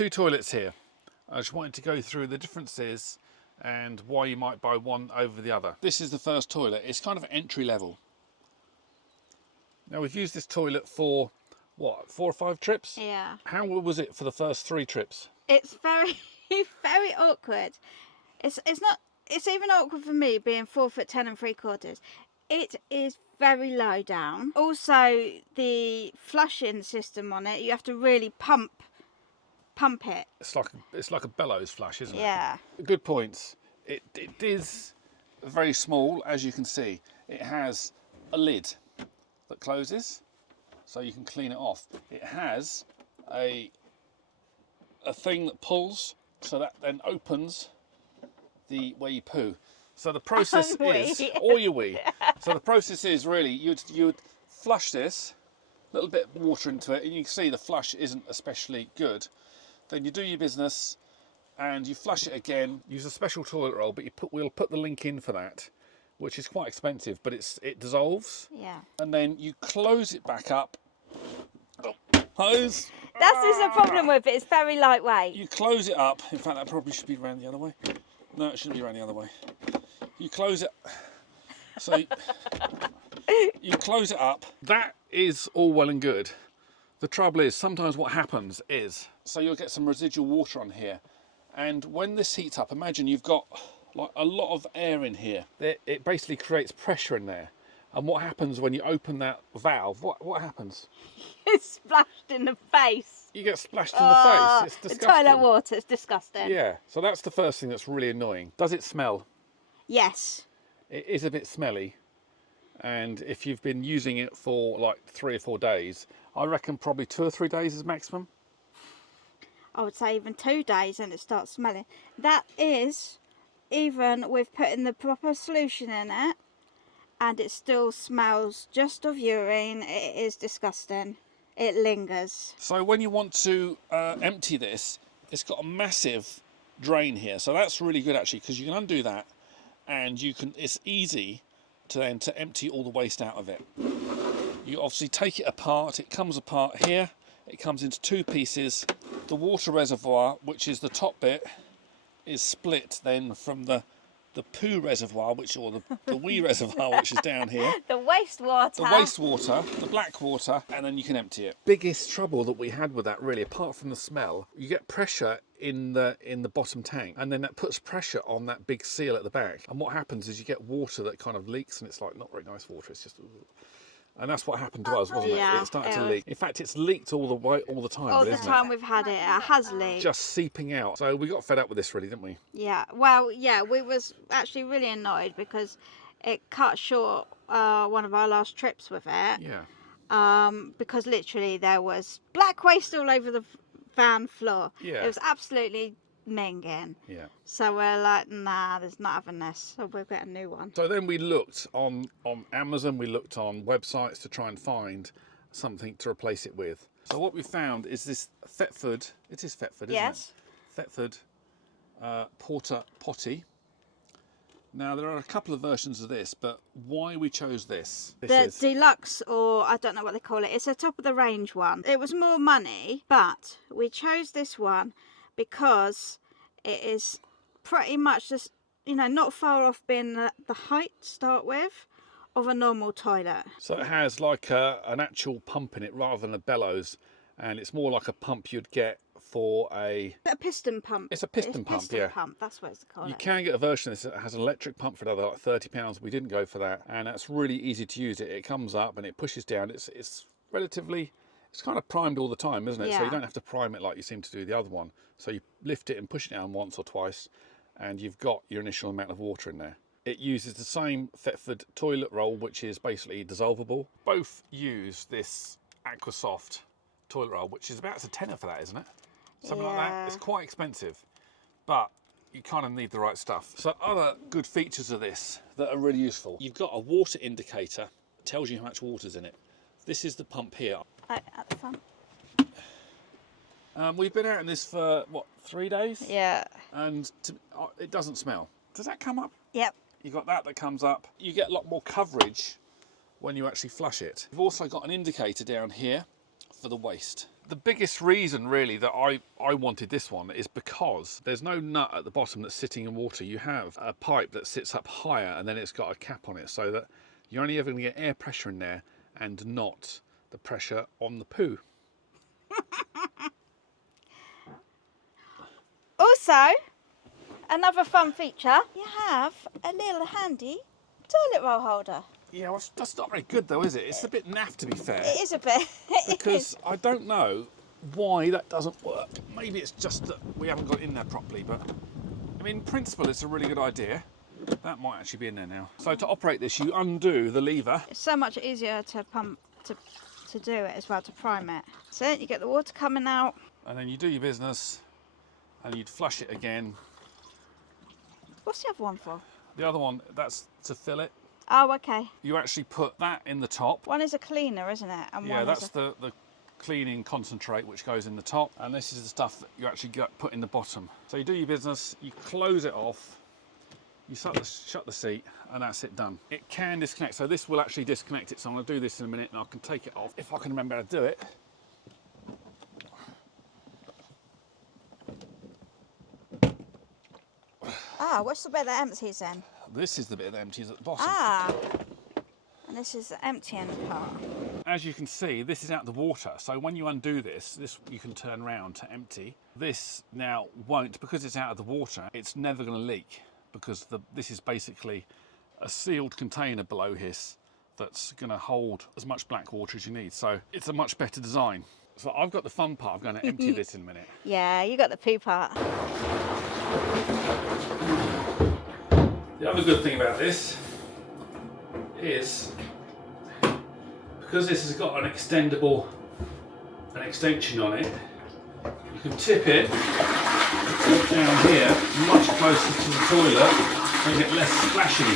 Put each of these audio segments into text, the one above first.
two toilets here. I just wanted to go through the differences and why you might buy one over the other. This is the first toilet. It's kind of entry level. Now we've used this toilet for what, 4 or 5 trips? Yeah. How was it for the first 3 trips? It's very, very awkward. It's even awkward for me being 4'10" and 3/4. It is very low down. Also, the flushing system on it, you have to really pump it. It's like a bellows flush, isn't it? Yeah. Good points. It is very small, as you can see. It has a lid that closes, so you can clean it off. It has a thing that pulls, so that then opens the where you poo. So the process is, or you wee. So the process is really, you'd flush this, a little bit of water into it, and you can see the flush isn't especially good. Then you do your business, and you flush it again. Use a special toilet roll, but we'll put the link in for that, which is quite expensive, but it dissolves. Yeah. And then you close it back up. Oh, hose. That's just the problem with it. It's very lightweight. You close it up. In fact, that probably should be around the other way. No, it shouldn't be around the other way. You close it. So you close it up. That is all well and good. The trouble is, sometimes what happens is, so you'll get some residual water on here. And when this heats up, imagine you've got like a lot of air in here. It basically creates pressure in there. And what happens when you open that valve? What happens? It's splashed in the face. You get splashed in the face. It's disgusting. The toilet water is disgusting. Yeah, so that's the first thing that's really annoying. Does it smell? Yes. It is a bit smelly. And if you've been using it for like 3 or 4 days, I reckon probably 2 or 3 days is maximum. I would say even 2 days and it starts smelling. That is even with putting the proper solution in it, and it still smells just of urine. It is disgusting. It lingers. So when you want to empty this, it's got a massive drain here. So that's really good actually, because you can undo that, and it's easy to empty all the waste out of it. You obviously take it apart. It comes apart here. It comes into 2 pieces. The water reservoir, which is the top bit, is split then from the poo reservoir, or the wee reservoir, which is down here. The wastewater. The wastewater, the black water, and then you can empty it. Biggest trouble that we had with that, really, apart from the smell, you get pressure in the bottom tank, and then that puts pressure on that big seal at the back. And what happens is you get water that kind of leaks, and it's like not very nice water. It's just. And that's what happened to us, wasn't it? It started to leak. In fact, it's leaked all the time. All the time we've had it, it has leaked. Just seeping out. So we got fed up with this, really, didn't we? Yeah. Well, yeah, we was actually really annoyed because it cut short one of our last trips with it. Yeah. Because literally there was black waste all over the van floor. Yeah. It was absolutely minging. Yeah. So we're like, nah, there's not having this. So we'll get a new one. So then we looked on Amazon, we looked on websites to try and find something to replace it with. So what we found is this Thetford, it is Thetford, isn't Yes. it? Thetford Porta Potti. Now there are a couple of versions of this, but why we chose this? The deluxe, or I don't know what they call it. It's a top of the range one. It was more money, but we chose this one because it is pretty much just, not far off being the height to start with of a normal toilet. So it has like an actual pump in it rather than a bellows, and it's more like a pump you'd get for a piston pump. It's a piston pump, yeah. Pump, that's what it's called. You can get a version of this that has an electric pump for another like £30. We didn't go for that, and that's really easy to use. It comes up and it pushes down. It's relatively, it's kind of primed all the time, isn't it? Yeah. So you don't have to prime it like you seem to do the other one. So you lift it and push it down once or twice, and you've got your initial amount of water in there. It uses the same Thetford toilet roll, which is basically dissolvable. Both use this Aquasoft toilet roll, which is about a tenner for that, isn't it? Something like that. It's quite expensive, but you kind of need the right stuff. So other good features of this that are really useful. You've got a water indicator. It tells you how much water's in it. This is the pump here. At the front. We've been out in this for, what, 3 days? Yeah. And it doesn't smell. Does that come up? Yep. You've got that comes up. You get a lot more coverage when you actually flush it. You've also got an indicator down here for the waste. The biggest reason really that I wanted this one is because there's no nut at the bottom that's sitting in water. You have a pipe that sits up higher and then it's got a cap on it, so that you're only ever going to get air pressure in there and not the pressure on the poo. Also, another fun feature, you have a little handy toilet roll holder. Yeah, well, that's not very good though, is it? It's a bit naff, to be fair. It is a bit. Because I don't know why that doesn't work. Maybe it's just that we haven't got it in there properly, but I mean, in principle, it's a really good idea. That might actually be in there now. So to operate this, you undo the lever. It's so much easier to pump, to do it as well, to prime it. So you get the water coming out. And then you do your business, and you'd flush it again. What's the other one for? The other one, that's to fill it. Oh, okay. You actually put that in the top. One is a cleaner, isn't it? And Yeah, one that's is the cleaning concentrate which goes in the top, and this is the stuff that you actually put in the bottom. So you do your business, you close it off, you shut the seat, and that's it done. It can disconnect, so this will actually disconnect it. So I'm going to do this in a minute, and I can take it off if I can remember how to do it. Ah, what's the bit that empties then? This is the bit that empties at the bottom. Ah, and this is the emptying part. As you can see, this is out the water. So when you undo this you can turn around to empty. This now won't, because it's out of the water, it's never going to leak, because this is basically a sealed container below here that's going to hold as much black water as you need. So it's a much better design. So I've got the fun part. I'm going to empty this in a minute. Yeah, you got the poo part. The other good thing about this is, because this has got an extension on it, you can tip it down here much closer to the toilet and get less splashing.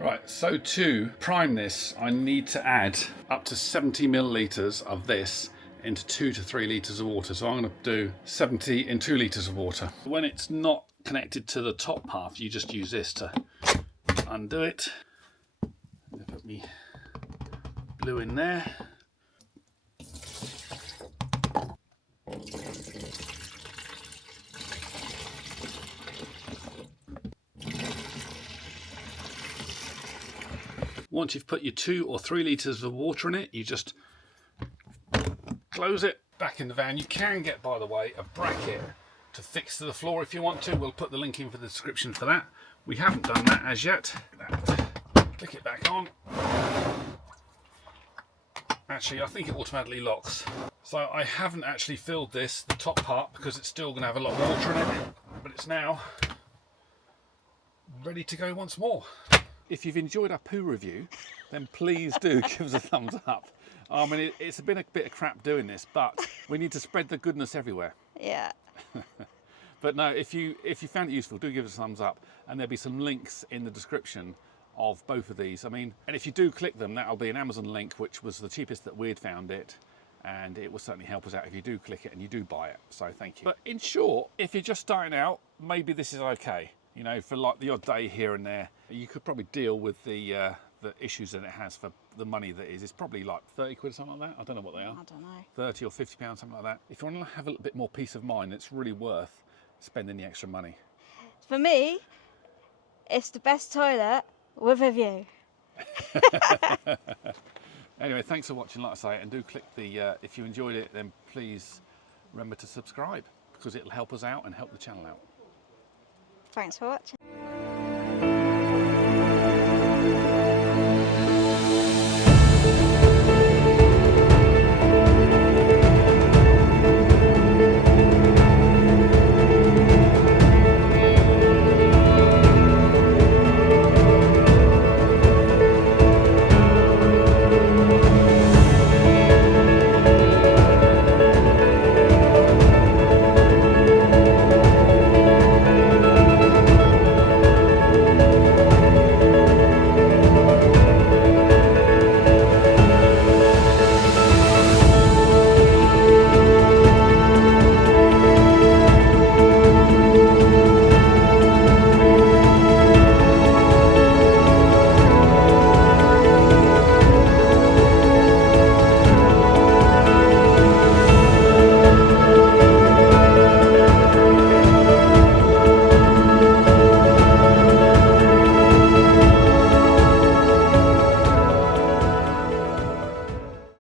Right, so to prime this, I need to add up to 70 millilitres of this into 2 to 3 litres of water. So I'm going to do 70 in 2 litres of water. When it's not connected to the top half, you just use this to undo it. Put me glue in there. Once you've put your 2 or 3 litres of water in it, you just close it back in the van. You can get, by the way, a bracket to fix to the floor if you want to. We'll put the link in for the description for that. We haven't done that as yet. Click it back on. Actually, I think it automatically locks. So I haven't actually filled the top part, because it's still going to have a lot of water in it, but it's now ready to go once more. If you've enjoyed our poo review, then please do give us a thumbs up. I mean, it's been a bit of crap doing this, but we need to spread the goodness everywhere. Yeah. But no, if you found it useful, do give us a thumbs up, and there'll be some links in the description of both of these. I mean, and if you do click them, that'll be an Amazon link, which was the cheapest that we'd found it, and it will certainly help us out if you do click it and you do buy it. So thank you. But in short, if you're just starting out, maybe this is okay. You know, for like the odd day here and there, you could probably deal with the issues that it has for the money that is. It's probably like 30 quid or something like that. I don't know what they are. I don't know. 30 or 50 pounds, something like that. If you want to have a little bit more peace of mind, it's really worth spending the extra money. For me, it's the best toilet with a view. Anyway, thanks for watching, like I say, and do click the, if you enjoyed it, then please remember to subscribe, because it'll help us out and help the channel out. Thanks for watching.